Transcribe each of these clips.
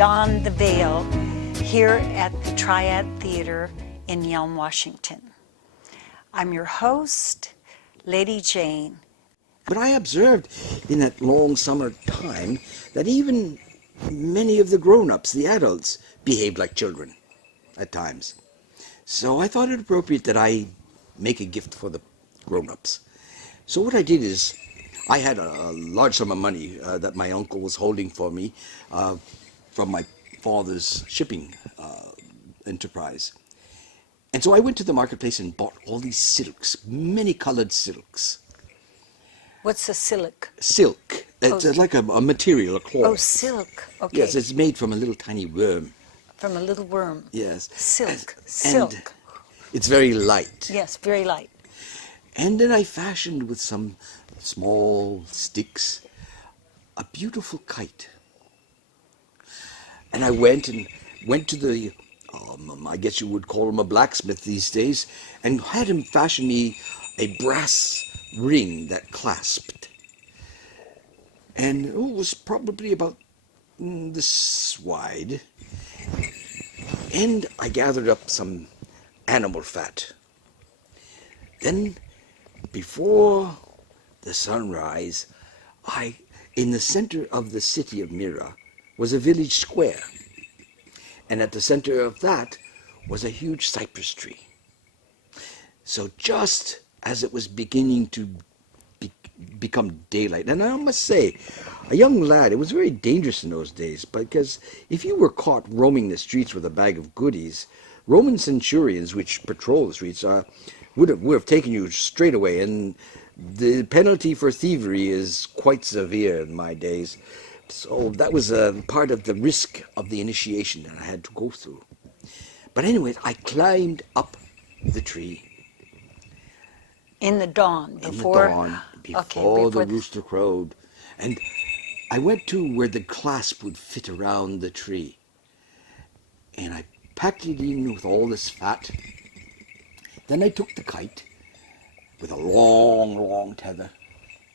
Beyond the Veil here at the Triad Theater in Yelm, Washington. I'm your host, Lady Jane. But I observed in that long summer time that even many of the grown-ups, the adults, behaved like children at times. So I thought it appropriate that I make a gift for the grown-ups. So what I did is I had a large sum of money that my uncle was holding for me from my father's shipping enterprise. And so I went to the marketplace and bought all these silks, many colored silks. What's a silk? Silk. It's like a material, a cloth. Oh, silk. Okay. Yes, it's made from a little tiny worm. From a little worm. Yes. Silk. And Silk. it's very light. Yes, very light. And then I fashioned with some small sticks a beautiful kite. And I went to the, I guess you would call him a blacksmith these days, and had him fashion me a brass ring that clasped. And it was probably about this wide. And I gathered up some animal fat. Then, before the sunrise, in the center of the city of Mira was a village square. And at the center of that was a huge cypress tree. So just as it was beginning to become daylight, and I must say, a young lad, it was very dangerous in those days, because if you were caught roaming the streets with a bag of goodies, Roman centurions, which patrol the streets, would have taken you straight away, and the penalty for thievery is quite severe in my days. So that was part of the risk of the initiation that I had to go through. But anyway, I climbed up the tree. In the dawn, before? Before the rooster crowed. And I went to where the clasp would fit around the tree. And I packed it in with all this fat. Then I took the kite with a long, long tether,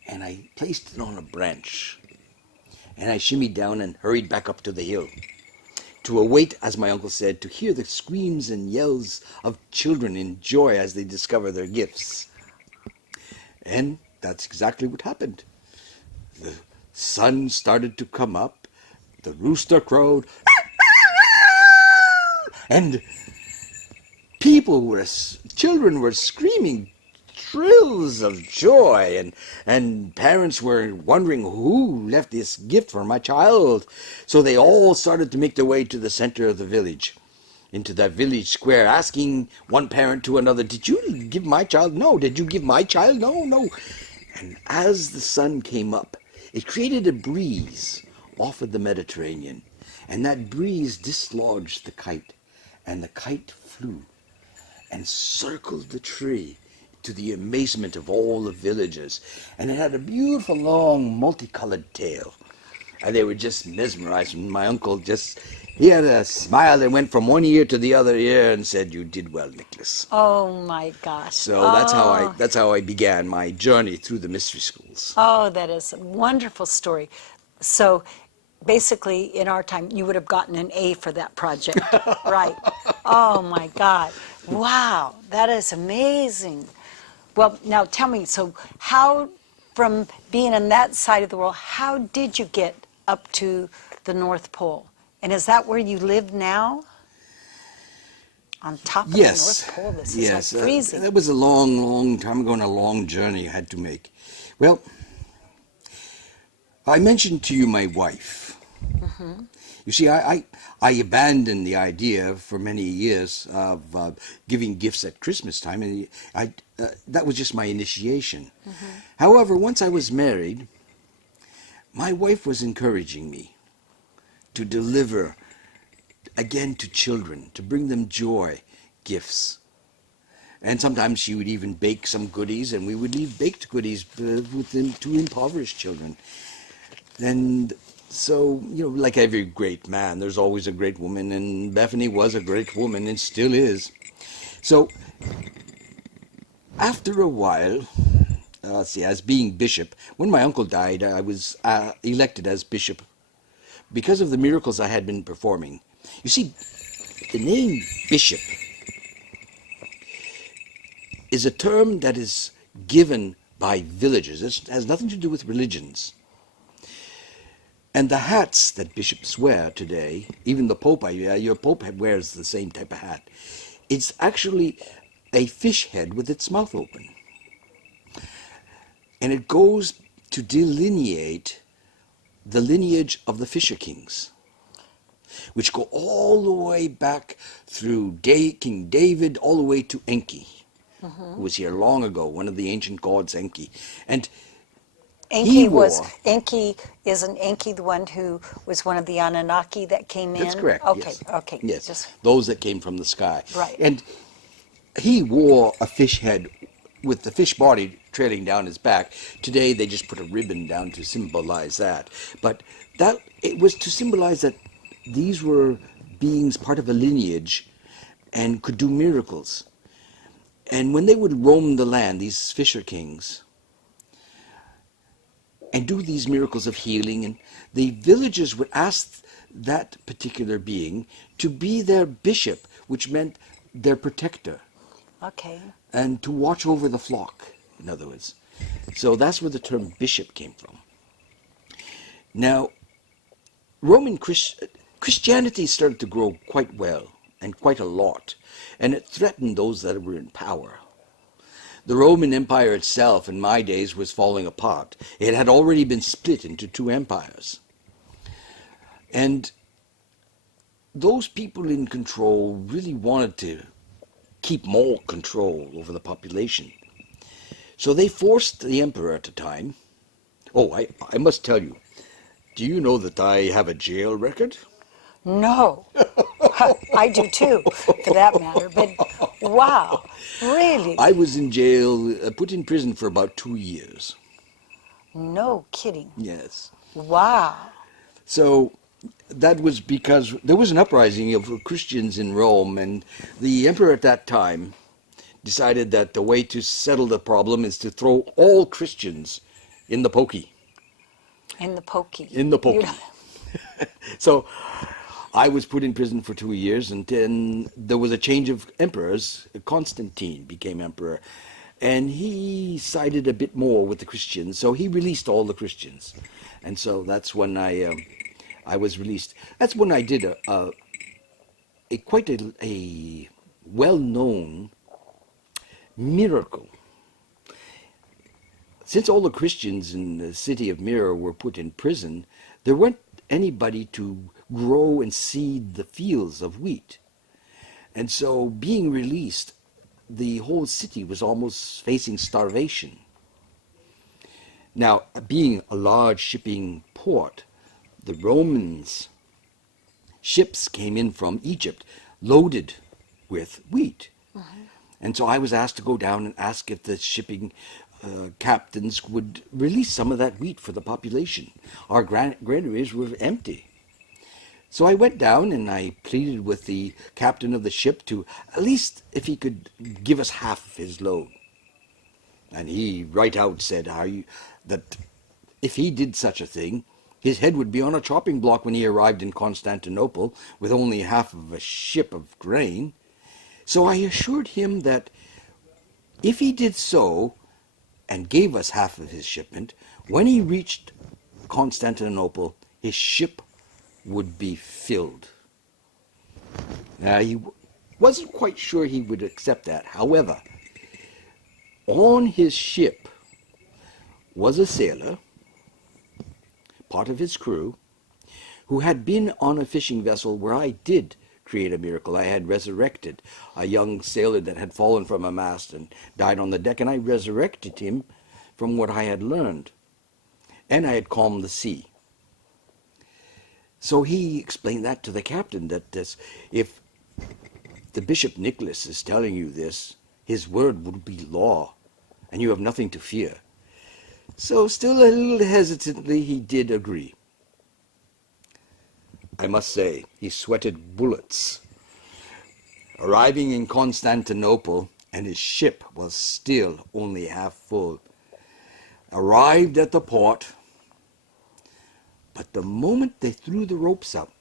and I placed it on a branch. And I shimmied down and hurried back up to the hill to await, as my uncle said, to hear the screams and yells of children in joy as they discover their gifts. And that's exactly what happened. The sun started to come up, the rooster crowed, and children were screaming trills of joy, and parents were wondering who left this gift for my child. So they all started to make their way to the center of the village, into that village square, asking one parent to another, "Did you give my child? No. Did you give my child? No, no." And as the sun came up, it created a breeze off of the Mediterranean, and that breeze dislodged the kite, and the kite flew and circled the tree to the amazement of all the villagers. And it had a beautiful, long, multicolored tail. And they were just mesmerized. And my uncle he had a smile that went from one ear to the other ear and said, "You did well, Nicholas." Oh, my gosh. So that's how I began my journey through the mystery schools. Oh, that is a wonderful story. So basically, in our time, you would have gotten an A for that project, right? Oh, my God. Wow, that is amazing. Well, now tell me, so how, from being on that side of the world, how did you get up to the North Pole? And is that where you live now? On top of the North Pole? This is like freezing. That was a long, long time ago and a long journey I had to make. Well, I mentioned to you my wife. Mm-hmm. You see, I abandoned the idea for many years of giving gifts at Christmas time, and that was just my initiation. Mm-hmm. However, once I was married, my wife was encouraging me to deliver again to children, to bring them joy, gifts. And sometimes she would even bake some goodies, and we would leave baked goodies with them to impoverished children. And so, like every great man, there's always a great woman, and Bethany was a great woman and still is. So, after a while, as being bishop, when my uncle died, I was elected as bishop. because of the miracles I had been performing. You see, the name bishop is a term that is given by villagers. It has nothing to do with religions. And the hats that bishops wear today, even the Pope, your Pope wears the same type of hat. It's actually a fish head with its mouth open. And it goes to delineate the lineage of the fisher kings, which go all the way back through King David, all the way to Enki, who was here long ago, one of the ancient gods, Enki. And Enki isn't Enki the one who was one of the Anunnaki that came in? That's correct. Okay, yes. okay. Yes, those that came from the sky. Right. And he wore a fish head with the fish body trailing down his back. Today they just put a ribbon down to symbolize that. But that it was to symbolize that these were beings part of a lineage and could do miracles. And when they would roam the land, these fisher kings, and do these miracles of healing, and the villagers would ask that particular being to be their bishop, which meant their protector. Okay. And to watch over the flock, in other words. So that's where the term bishop came from. Now, Roman Christianity started to grow quite well and quite a lot, and it threatened those that were in power. The Roman Empire itself, in my days, was falling apart. It had already been split into two empires. And those people in control really wanted to keep more control over the population. So they forced the emperor at the time. Oh, I must tell you, do you know that I have a jail record? No. I do too, for that matter. But wow, really? I was in jail, put in prison for about 2 years. No kidding. Yes. Wow. So that was because there was an uprising of Christians in Rome, and the emperor at that time decided that the way to settle the problem is to throw all Christians in the pokey. In the pokey. In the pokey. So I was put in prison for 2 years, and then there was a change of emperors. Constantine became emperor, and he sided a bit more with the Christians, so he released all the Christians. And so that's when I was released. That's when I did quite a well-known miracle. Since all the Christians in the city of Mirror were put in prison, there weren't anybody to grow and seed the fields of wheat. And so being released, the whole city was almost facing starvation. Now, being a large shipping port, the Romans' ships came in from Egypt loaded with wheat. And so I was asked to go down and ask if the shipping captains would release some of that wheat for the population. Our granaries were empty. So I went down and I pleaded with the captain of the ship to at least if he could give us half of his load. And he right out said that if he did such a thing, his head would be on a chopping block when he arrived in Constantinople with only half of a ship of grain. So I assured him that if he did so and gave us half of his shipment, when he reached Constantinople, his ship would be filled. Now, he wasn't quite sure he would accept that. However, on his ship was a sailor, part of his crew, who had been on a fishing vessel where I did create a miracle. I had resurrected a young sailor that had fallen from a mast and died on the deck, and I resurrected him from what I had learned. And I had calmed the sea. So he explained that to the captain, that if the Bishop Nicholas is telling you this, his word would be law, and you have nothing to fear. So still a little hesitantly, he did agree. I must say, he sweated bullets. Arriving in Constantinople, and his ship was still only half full. Arrived at the port, But the moment they threw the ropes up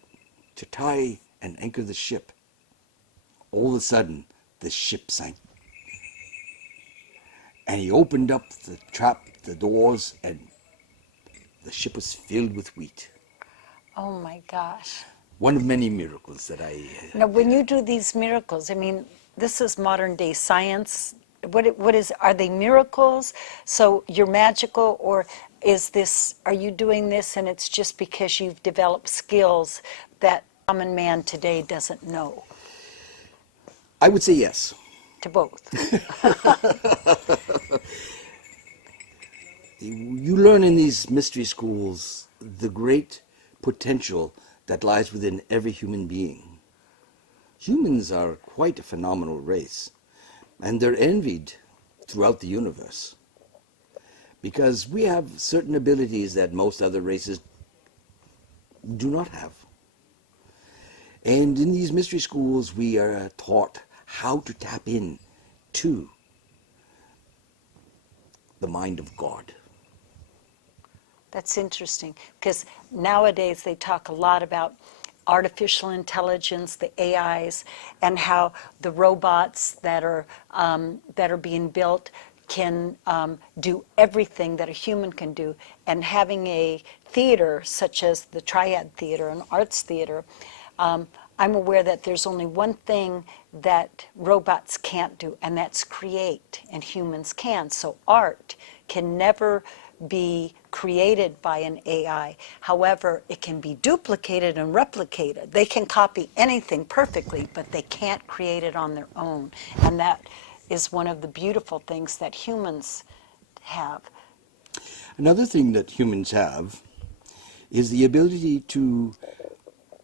to tie and anchor the ship, all of a sudden the ship sank. And he opened up the doors, and the ship was filled with wheat. Oh my gosh. One of many miracles that I... Now, when you do these miracles, I mean, this is modern day science. What is, are they miracles? So you're magical, or is this, are you doing this and it's just because you've developed skills that common man today doesn't know? I would say yes. To both. You learn in these mystery schools the great potential that lies within every human being. Humans are quite a phenomenal race, and they're envied throughout the universe because we have certain abilities that most other races do not have. And in these mystery schools, we are taught how to tap in to the mind of God. That's interesting, because nowadays they talk a lot about artificial intelligence, the AIs, and how the robots that are being built can do everything that a human can do. And having a theater such as the Triad Theater, an arts theater, I'm aware that there's only one thing that robots can't do, and that's create, and humans can. So art can never be created by an AI. However, it can be duplicated and replicated. They can copy anything perfectly, but they can't create it on their own. And that is one of the beautiful things that humans have. Another thing that humans have is the ability to,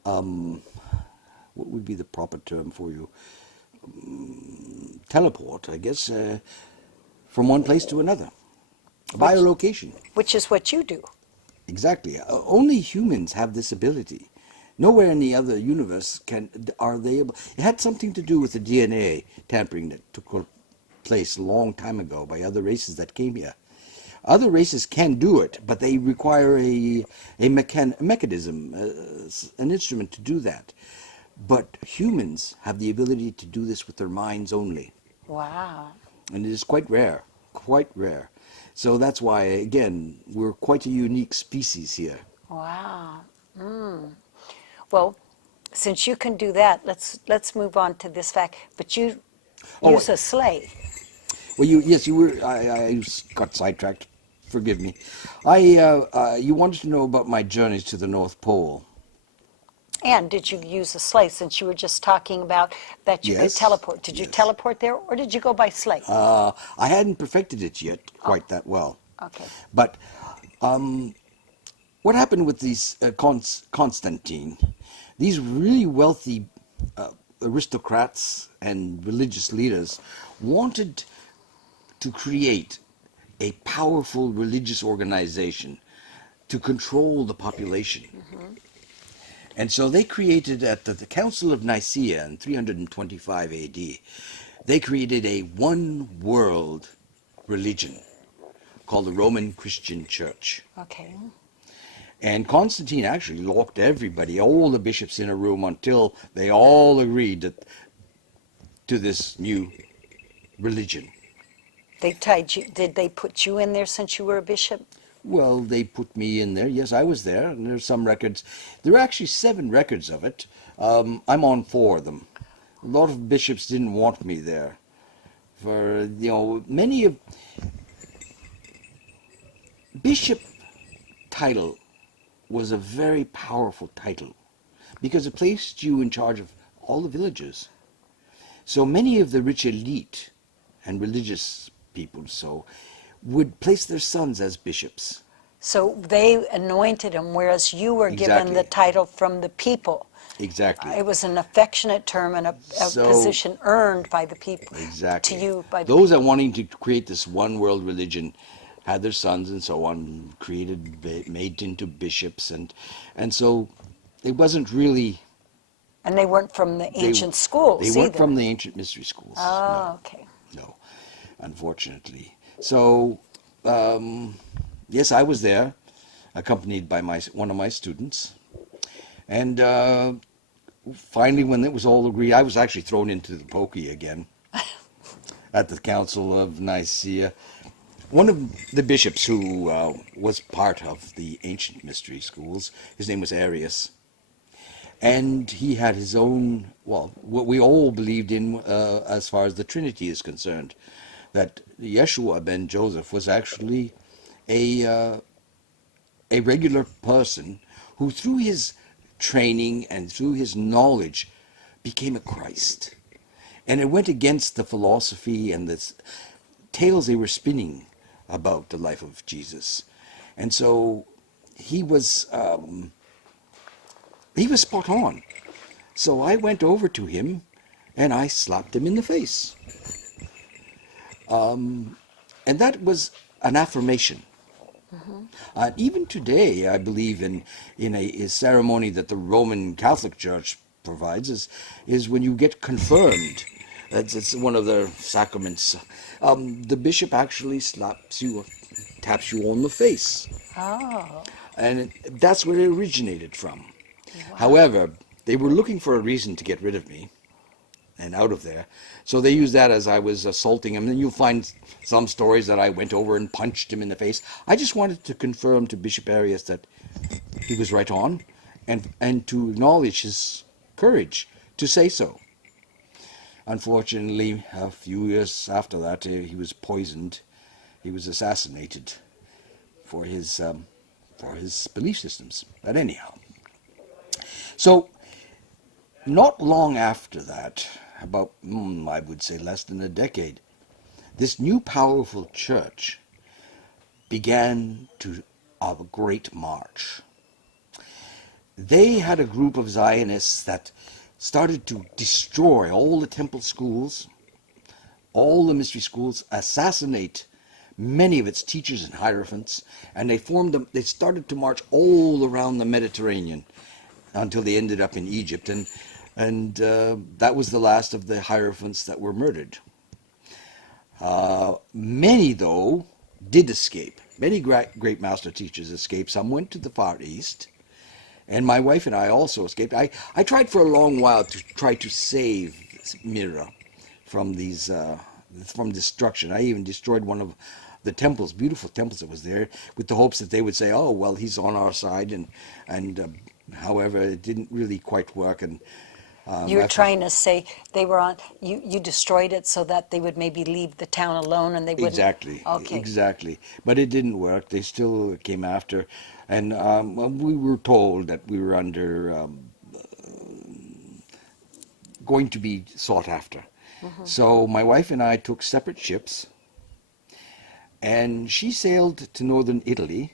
what would be the proper term for you? Teleport, I guess, from one place to another. Biolocation. Which is what you do. Exactly. Only humans have this ability. Nowhere in the other universe are they able. It had something to do with the DNA tampering that took place a long time ago by other races that came here. Other races can do it, but they require a mechanism, an instrument to do that. But humans have the ability to do this with their minds only. Wow. And it is quite rare, quite rare. So that's why, again, we're quite a unique species here. Wow. Well, since you can do that, let's move on to this fact. But you use a sleigh. Well, you were. I got sidetracked. Forgive me. You wanted to know about my journeys to the North Pole. And did you use a sleigh, since you were just talking about that you could Yes, teleport? Did you yes. teleport there, or did you go by sleigh? I hadn't perfected it yet quite that well. Okay. But what happened with these Constantine? These really wealthy aristocrats and religious leaders wanted to create a powerful religious organization to control the population. Mm-hmm. And so they created, at the Council of Nicaea in 325 AD, they created a one-world religion called the Roman Christian Church. Okay. And Constantine actually locked everybody, all the bishops, in a room until they all agreed to this new religion. They tied you. Did they put you in there since you were a bishop? Well, they put me in there. Yes, I was there. And there's some records. There are actually 7 records of it. I'm on 4 of them. A lot of bishops didn't want me there. For, many of... Bishop title was a very powerful title because it placed you in charge of all the villages. So many of the rich elite and religious people would place their sons as bishops. So they anointed him, whereas you were given the title from the people. Exactly. It was an affectionate term and a position earned by the people. Exactly. To you by the Those that wanting to create this one world religion had their sons and so on made into bishops, and so it wasn't really. And they weren't from the ancient schools They weren't either. from the ancient mystery schools. Oh, okay. No, unfortunately. So, yes, I was there. accompanied by one of my students. And finally, when it was all agreed, I was actually thrown into the pokey again at the Council of Nicaea. One of the bishops who was part of the ancient mystery schools, his name was Arius, and he had his own, well, what we all believed in as far as the Trinity is concerned, that Yeshua ben Joseph was actually a regular person who, through his training and through his knowledge, became a Christ. And it went against the philosophy and the tales they were spinning about the life of Jesus. And so he was spot on. So I went over to him and I slapped him in the face. And that was an affirmation. Even today, I believe in a ceremony that the Roman Catholic Church provides is when you get confirmed. It's one of their sacraments. The bishop actually slaps you, taps you on the face. Oh. And that's where it originated from. Wow. However, they were looking for a reason to get rid of me and out of there. So they used that as I was assaulting him. And you'll find some stories that I went over and punched him in the face. I just wanted to confirm to Bishop Arius that he was right on and to acknowledge his courage to say so. Unfortunately, a few years after that, he was poisoned. He was assassinated for his belief systems. But anyhow. So, not long after that, about, I would say less than a decade, this new powerful church began a great march. They had a group of Zionists that started to destroy all the temple schools, all the mystery schools, assassinate many of its teachers and hierophants, and they started to march all around the Mediterranean until they ended up in Egypt, and that was the last of the hierophants that were murdered. Many, though, did escape. Many great master teachers escaped. Some went to the Far East, and my wife and I also escaped. I tried for a long while to try to save Myra from from destruction. I even destroyed one of the temples, beautiful temples that was there, with the hopes that they would say, "Oh, well, he's on our side," and however, it didn't really quite work. And You're trying to say they were on. You destroyed it so that they would maybe leave the town alone and they wouldn't. Exactly. Okay. Exactly. But it didn't work. They still came after, and we were told that we were going to be sought after. Mm-hmm. So my wife and I took separate ships, and she sailed to northern Italy,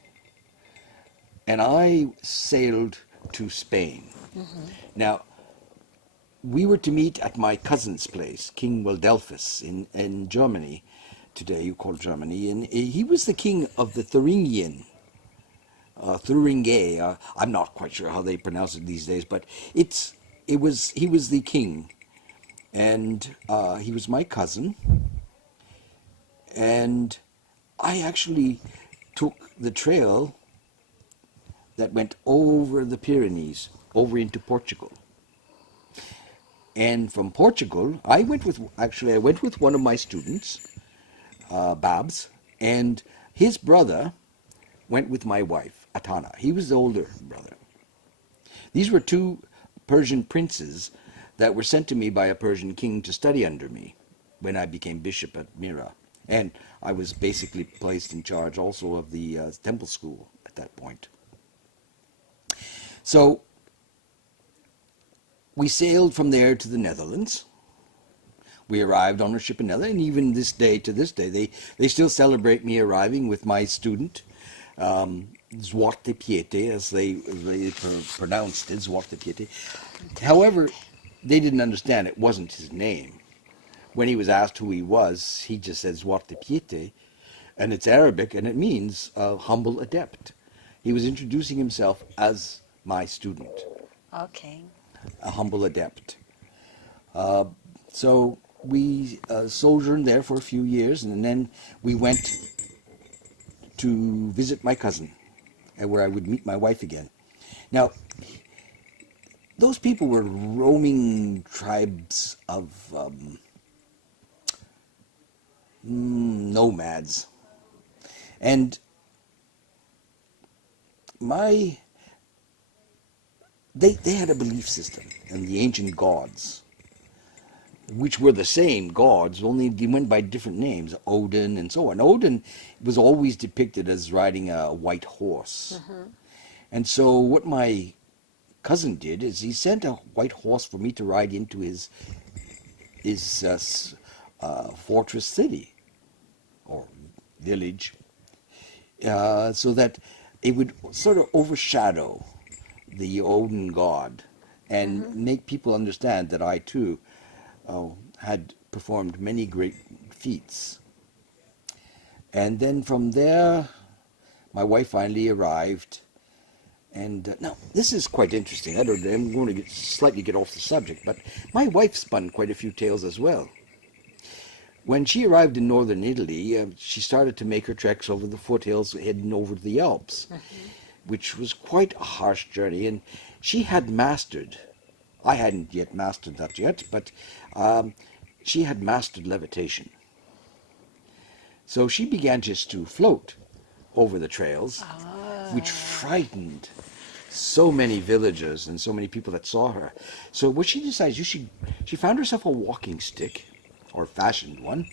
and I sailed to Spain. Mm-hmm. Now, we were to meet at my cousin's place, King Wildelphus, in Germany. Today you call Germany. And he was the king of the Thuringian. Thuringia. I'm not quite sure how they pronounce it these days, but he was the king. And he was my cousin. And I actually took the trail that went over the Pyrenees, over into Portugal. And from Portugal, I went with one of my students, Babs, and his brother went with my wife, Atana. He was the older brother. These were two Persian princes that were sent to me by a Persian king to study under me when I became bishop at Myra. And I was basically placed in charge also of the temple school at that point. So we sailed from there to the Netherlands. We arrived on a ship in Netherlands, and even to this day, they still celebrate me arriving with my student, Zwarte Piete, as they pronounced it, Zwarte Piete. However, they didn't understand it wasn't his name. When he was asked who he was, he just said Zwarte Piete, and it's Arabic, and it means humble adept. He was introducing himself as my student. Okay. A humble adept. So we sojourned there for a few years, and then we went to visit my cousin where I would meet my wife again. Now, those people were roaming tribes of nomads. And they had a belief system in the ancient gods, which were the same gods, only they went by different names, Odin and so on. Odin was always depicted as riding a white horse. And so what my cousin did is he sent a white horse for me to ride into his fortress city or village, so that it would sort of overshadow the Odin god and make people understand that I too had performed many great feats. And then from there, my wife finally arrived. And now, this is quite interesting. I'm going to slightly get off the subject, but my wife spun quite a few tales as well. When she arrived in northern Italy, she started to make her treks over the foothills heading over to the Alps, which was quite a harsh journey. And she had mastered, I hadn't yet mastered that yet, but she had mastered levitation. So she began just to float over the trails, which frightened so many villagers and so many people that saw her. So what she decided, she found herself a walking stick, or fashioned one.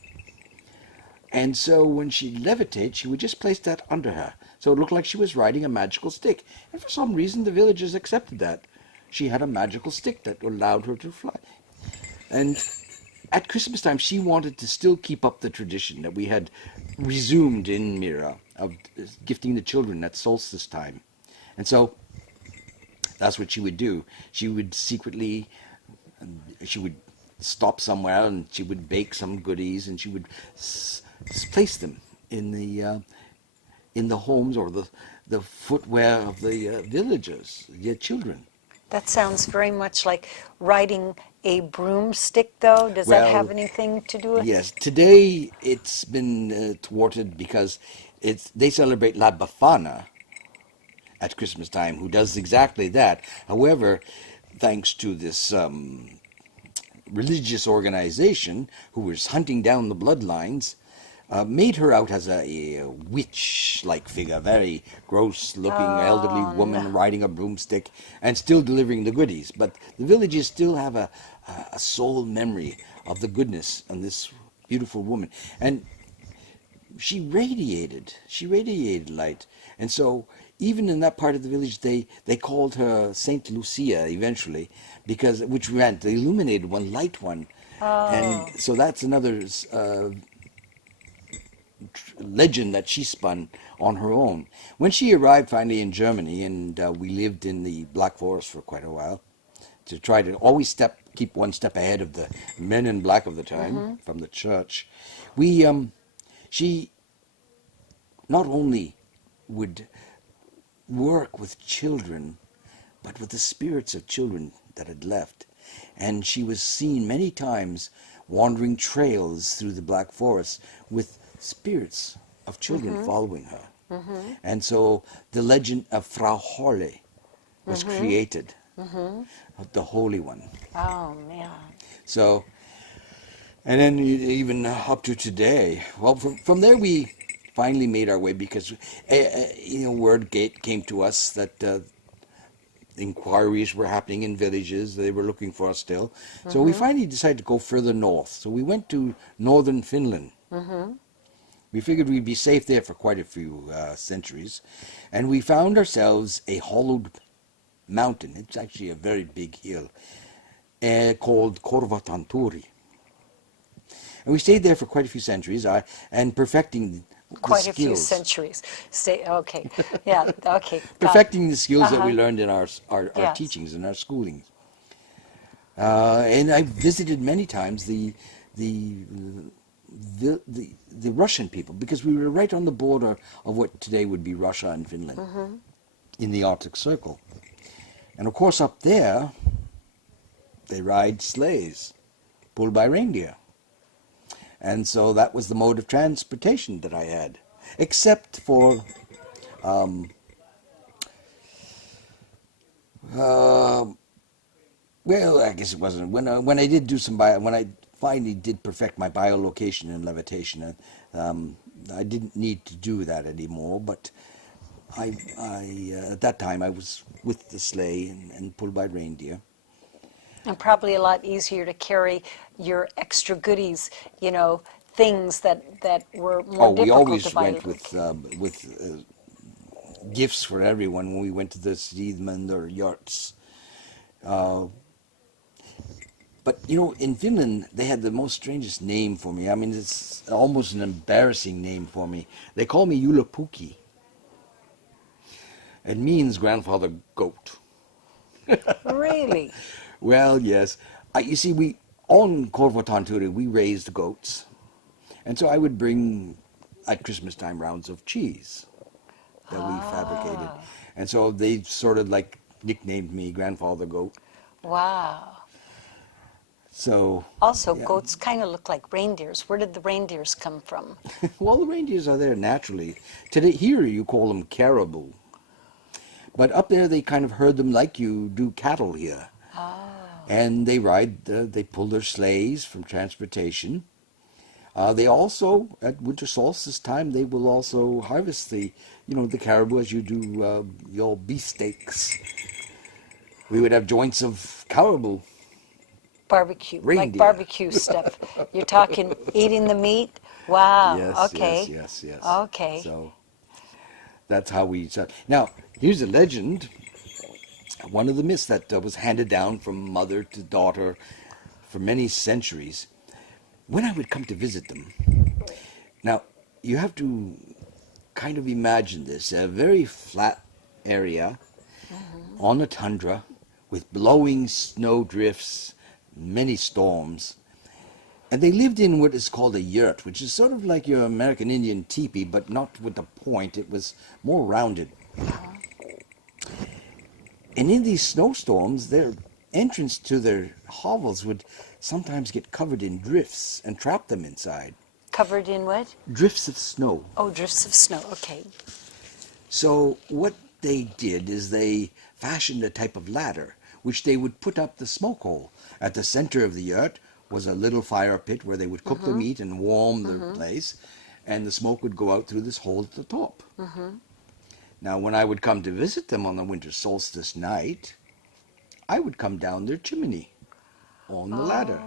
And so when she levitated, she would just place that under her. So it looked like she was riding a magical stick. And for some reason, the villagers accepted that. She had a magical stick that allowed her to fly. And at Christmas time, she wanted to still keep up the tradition that we had resumed in Mira of gifting the children at solstice time. And so that's what she would do. She would secretly, she would stop somewhere and she would bake some goodies and she would place them in the homes or the footwear of the villagers, the children. That sounds very much like riding a broomstick, though. Does that have anything to do with it? Yes. Today it's been thwarted because they celebrate La Befana at Christmas time, who does exactly that. However, thanks to this religious organization who was hunting down the bloodlines, made her out as a witch-like figure, very gross-looking elderly woman riding a broomstick and still delivering the goodies. But the villages still have a soul memory of the goodness of this beautiful woman. And she radiated light. And so even in that part of the village, they called her Saint Lucia eventually, which meant the illuminated one, light one. And so that's another legend that she spun on her own. When she arrived finally in Germany, and we lived in the Black Forest for quite a while, to try to always keep one step ahead of the men in black of the time from the church, she not only would work with children, but with the spirits of children that had left. And she was seen many times wandering trails through the Black Forest with spirits of children following her. And so the legend of Frau Holle was created, the Holy One. Oh, man. So, and then even up to today, well, from there we finally made our way because word came to us that inquiries were happening in villages. They were looking for us still. So we finally decided to go further north. So we went to northern Finland. We figured we'd be safe there for quite a few centuries. And we found ourselves a hollowed mountain. It's actually a very big hill called Korvatanturi. And we stayed there for quite a few centuries and perfecting Quite the a few skills. centuries. Okay. Yeah. Okay. Perfecting the skills that we learned in our Yes. teachings and our schooling. And I visited many times the Russian people because we were right on the border of what today would be Russia and Finland in the Arctic Circle. And of course up there, they ride sleighs pulled by reindeer. And so that was the mode of transportation that I had, except for Well, I guess it wasn't. When I did do when I finally did perfect my biolocation and levitation, I didn't need to do that anymore. But at that time I was with the sleigh and pulled by reindeer. And probably a lot easier to carry your extra goodies, you know, things that were more Oh, we difficult to always buy. went with gifts for everyone when we went to the Steedman or yurts. But you know, in Finland, they had the most strangest name for me. I mean, it's almost an embarrassing name for me. They call me Yulapuki. It means grandfather goat. Really? Well, yes. You see, we on Korvatanturi we raised goats, and so I would bring at Christmas time rounds of cheese that we fabricated, and so they sort of like nicknamed me Grandfather Goat. Wow. So Also, yeah. goats kind of look like reindeers. Where did the reindeers come from? Well, the reindeers are there naturally. Today, here you call them caribou, but up there they kind of herd them like you do cattle here. And they they pull their sleighs from transportation. They also, at winter solstice time, they will also harvest the caribou as you do your beefsteaks. We would have joints of caribou. Barbecue, like Reindeer. barbecue stuff. You're talking eating the meat? Wow. Yes, Okay. yes. Okay. So that's how we. Now, here's a legend. One of the myths that was handed down from mother to daughter for many centuries. When I would come to visit them, now you have to kind of imagine this: a very flat area on a tundra with blowing snow drifts, many storms. And they lived in what is called a yurt, which is sort of like your American Indian teepee, but not with the point. It was more rounded. And in these snowstorms, their entrance to their hovels would sometimes get covered in drifts and trap them inside. Covered in what? Drifts of snow. Oh, drifts of snow. Okay. So what they did is they fashioned a type of ladder, which they would put up the smoke hole. At the center of the yurt was a little fire pit where they would cook the meat and warm the place, and the smoke would go out through this hole at the top. Now, when I would come to visit them on the winter solstice night, I would come down their chimney on the ladder.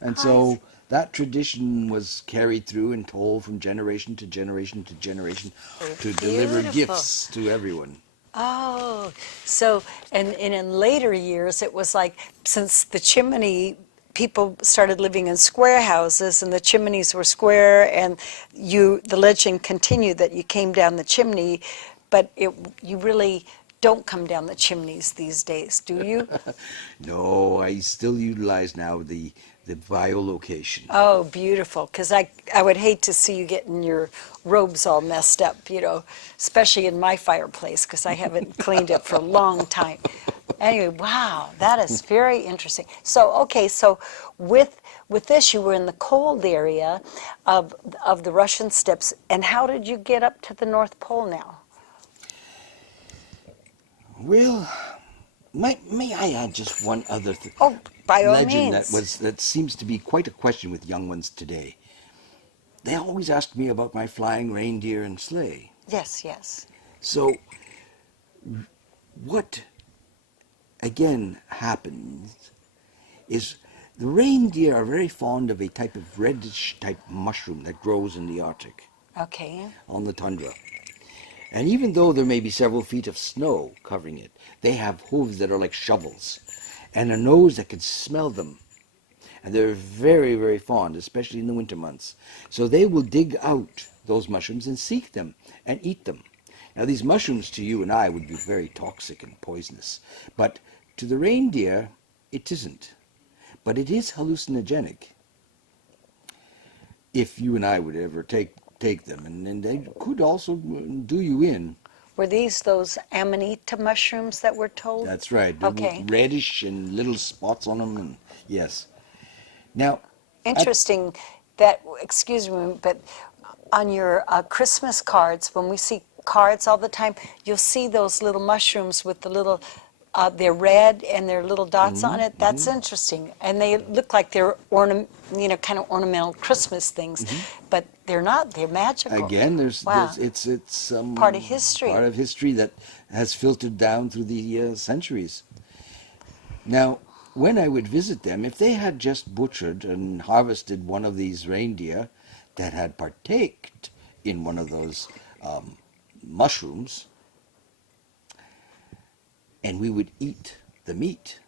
And so that tradition was carried through and told from generation to generation to generation to deliver gifts to everyone. Oh, so, and in later years, it was like, since the chimney, people started living in square houses and the chimneys were square, and the legend continued that you came down the chimney, but you really don't come down the chimneys these days, do you? No, I still utilize now the biolocation. Oh, beautiful, because I would hate to see you getting your robes all messed up, you know, especially in my fireplace, because I haven't cleaned it for a long time. Anyway, wow, that is very interesting. So, okay, so with this, you were in the cold area of the Russian steppes, and how did you get up to the North Pole now? Well, may I add just one other thing? Oh, by all Legend means. that seems to be quite a question with young ones today. They always ask me about my flying reindeer and sleigh. Yes, yes. So, what again happens is the reindeer are very fond of a type of reddish type mushroom that grows in the Arctic Okay. on the tundra. And even though there may be several feet of snow covering it, they have hooves that are like shovels and a nose that can smell them. And they're very, very fond, especially in the winter months. So they will dig out those mushrooms and seek them and eat them. Now, these mushrooms to you and I would be very toxic and poisonous. But to the reindeer, it isn't. But it is hallucinogenic if you and I would ever take them. And they could also do you in. Were these those amanita mushrooms that we're told? That's right. They're Okay. reddish and little spots on them. And yes. Now, Interesting that, excuse me, but on your Christmas cards, when we see cards all the time, you'll see those little mushrooms with the little they're red and there are little dots on it. That's interesting. And they look like they're kind of ornamental Christmas things, but they're not. They're magical. Again, Wow. it's Part of history. part of history that has filtered down through the centuries. Now, when I would visit them, if they had just butchered and harvested one of these reindeer that had partaked in one of those mushrooms, and we would eat the meat,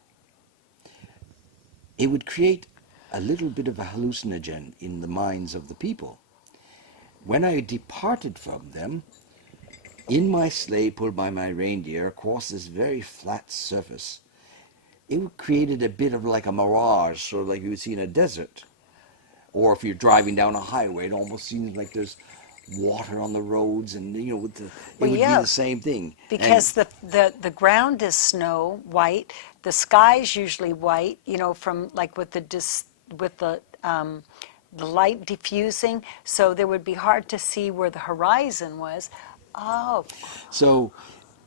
it would create a little bit of a hallucinogen in the minds of the people. When I departed from them, in my sleigh pulled by my reindeer across this very flat surface, it created a bit of like a mirage, sort of like you would see in a desert. Or if you're driving down a highway, it almost seems like there's water on the roads, and it would be the same thing. Because the ground is snow white, the sky's usually white, from like with the light diffusing, so there would be hard to see where the horizon was. Oh. So,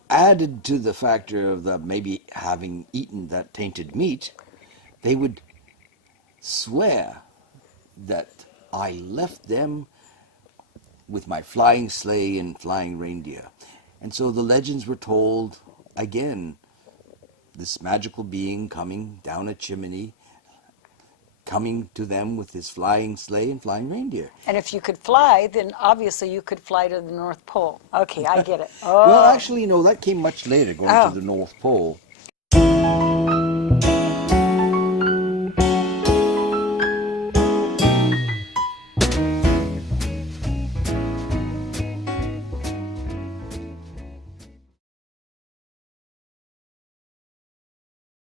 added to the factor of the maybe having eaten that tainted meat, they would swear that I left them with my flying sleigh and flying reindeer. And so the legends were told again, this magical being coming down a chimney, coming to them with his flying sleigh and flying reindeer. And if you could fly, then obviously you could fly to the North Pole. Okay, I get it. Oh. Well, actually, that came much later, going to the North Pole.